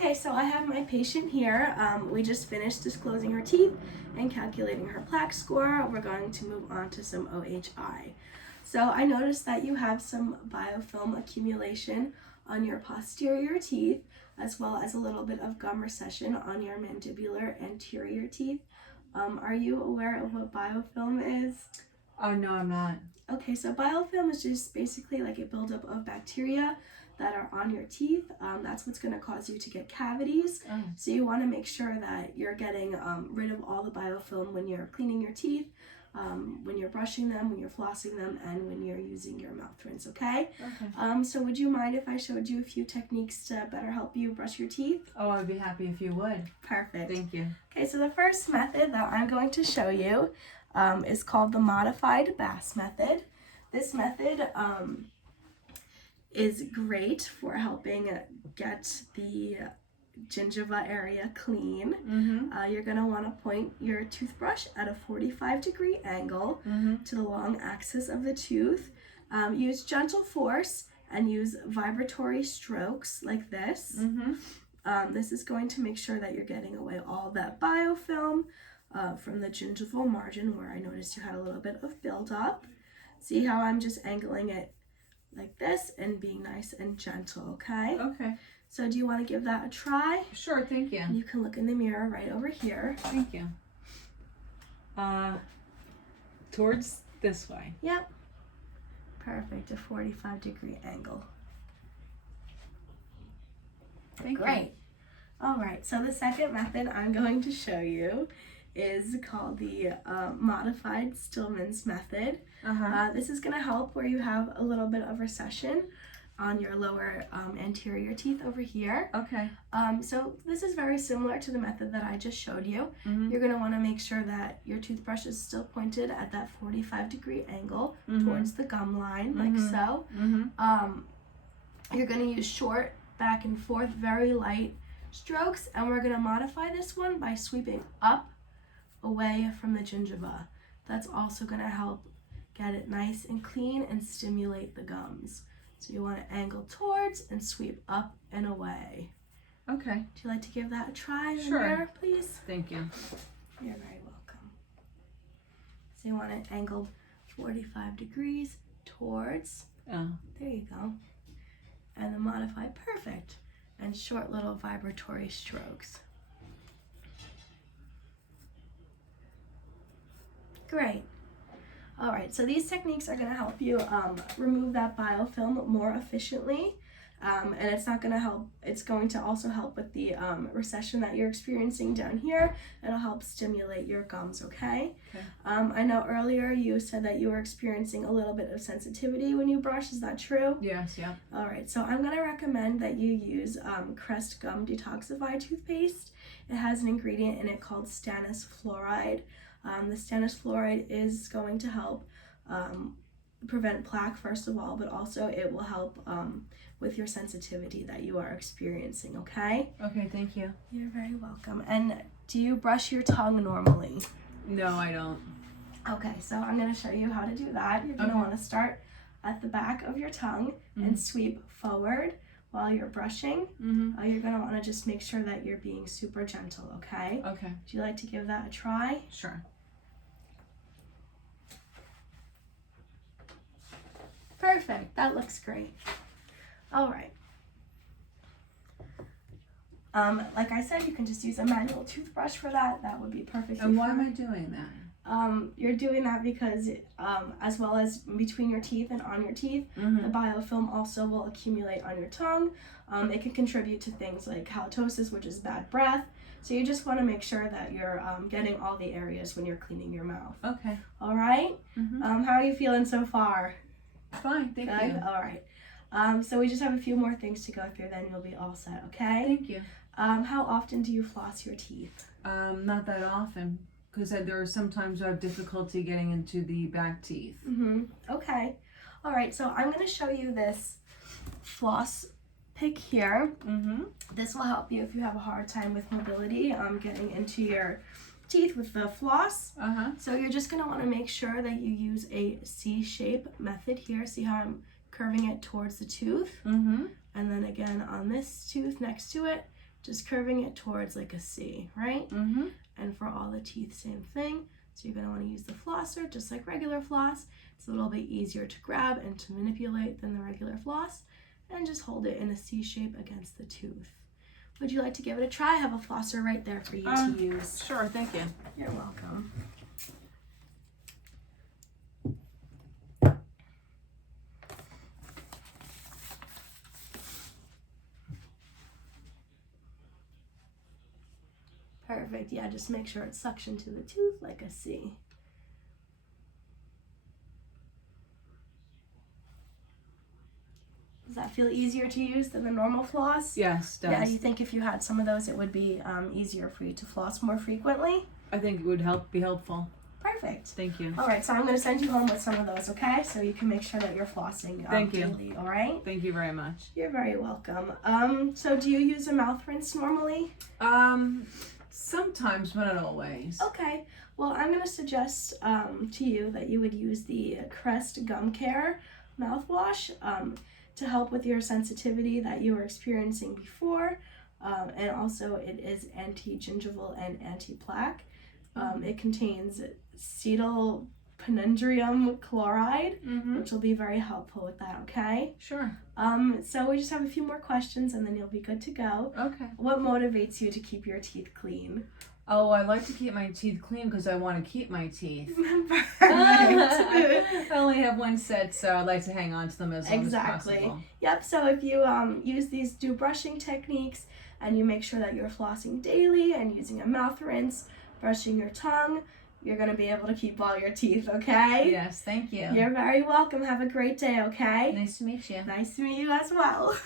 Okay, so I have my patient here. We just finished disclosing her teeth and calculating her plaque score. We're going to move on to some OHI. So I noticed that you have some biofilm accumulation on your posterior teeth, as well as a little bit of gum recession on your mandibular anterior teeth. Are you aware of what biofilm is? Oh, no, I'm not. Okay, so biofilm is just basically like a buildup of bacteria that are on your teeth. That's what's going to cause you to get cavities. Oh. So you want to make sure that you're getting rid of all the biofilm when you're cleaning your teeth, when you're brushing them, when you're flossing them, and when you're using your mouth rinse, okay? Okay. So would you mind if I showed you a few techniques to better help you brush your teeth? Oh, I'd be happy if you would. Perfect. Thank you. Okay, so the first method that I'm going to show you is called the modified Bass method. This method is great for helping get the gingiva area clean. You're going to want to point your toothbrush at a 45-degree angle to the long axis of the tooth. Use gentle force and use vibratory strokes like this. This is going to make sure that you're getting away all that biofilm from the gingival margin where I noticed you had a little bit of buildup. See how I'm just angling it like this and being nice and gentle, okay? Okay. So do you want to give that a try? Sure, thank you. And you can look in the mirror right over here. Thank you. Towards this way. Yep. Perfect, a 45-degree angle. Thank Great. you. All right, so the second method I'm going to show you is called the modified Stillman's method. This is going to help where you have a little bit of recession on your lower anterior teeth over here. Okay. So this is very similar to the method that I just showed you. You're going to want to make sure that your toothbrush is still pointed at that 45-degree angle towards the gum line, like so. You're going to use short back and forth, very light strokes, and we're going to modify this one by sweeping up away from the gingiva. That's also going to help get it nice and clean and stimulate the gums. So you want to angle towards and sweep up and away. Okay. Would you like to give that a try in the Sure. mirror, please? Thank you. You're very welcome. So you want to angle 45 degrees towards. Oh. There you go. And the modify, perfect. And short little vibratory strokes. Great. All right, so these techniques are going to help you remove that biofilm more efficiently, and it's going to also help with the recession that you're experiencing down here. It'll help stimulate your gums, okay? I know earlier you said that you were experiencing a little bit of sensitivity when you brush. Is that true? Yes, yeah. All right, so I'm going to recommend that you use Crest Gum Detoxify toothpaste. It has an ingredient in it called stannous fluoride. The stannous fluoride is going to help prevent plaque, first of all, but also it will help with your sensitivity that you are experiencing, okay? Okay, thank you. You're very welcome. And do you brush your tongue normally? No, I don't. Okay, so I'm going to show you how to do that. You're going to want to start at the back of your tongue and sweep forward while you're brushing. You're going to want to just make sure that you're being super gentle, okay? Okay. Would you like to give that a try? Sure. Perfect. That looks great. All right. Like I said, you can just use a manual toothbrush for that. That would be perfect. And why am I doing that? You're doing that because as well as between your teeth and on your teeth, the biofilm also will accumulate on your tongue. It can contribute to things like halitosis, which is bad breath. So you just want to make sure that you're getting all the areas when you're cleaning your mouth. Okay. All right? How are you feeling so far? Fine, thank you. All right. So we just have a few more things to go through, then you'll be all set, okay? Thank you. How often do you floss your teeth? Not that often, because there are sometimes I have difficulty getting into the back teeth. Okay. All right, so I'm going to show you this floss pick here. This will help you if you have a hard time with mobility, getting into your teeth with the floss. So you're just going to want to make sure that you use a C-shape method here. See how I'm curving it towards the tooth? And then again on this tooth next to it, just curving it towards like a C, right? Mm-hmm. And for all the teeth, same thing. So you're going to want to use the flosser just like regular floss. It's a little bit easier to grab and to manipulate than the regular floss. And just hold it in a C shape against the tooth. Would you like to give it a try? I have a flosser right there for you to use. Sure, thank you. You're welcome. Perfect. Yeah, just make sure it's suctioned to the tooth like a C. Does that feel easier to use than the normal floss? Yes, it does. Yeah, you think if you had some of those, it would be easier for you to floss more frequently? I think it would be helpful. Perfect. Thank you. All right, so I'm going to send you home with some of those, okay? So you can make sure that you're flossing Thank you. daily, all right? Thank you very much. You're very welcome. So do you use a mouth rinse normally? Sometimes, but not always. Okay. Well, I'm going to suggest to you that you would use the Crest Gum Care mouthwash to help with your sensitivity that you were experiencing before. And also it is anti-gingival and anti-plaque. It contains cetyl penendrium chloride, which will be very helpful with that, okay? Sure. So we just have a few more questions and then you'll be good to go. Okay. What motivates you to keep your teeth clean? Oh, I like to keep my teeth clean because I want to keep my teeth. Perfect. I only have one set, so I'd like to hang on to them as long as possible. Yep, so if you use these brushing techniques and you make sure that you're flossing daily and using a mouth rinse, brushing your tongue, you're going to be able to keep all your teeth, okay? Yes, thank you. You're very welcome. Have a great day, okay? Nice to meet you. Nice to meet you as well.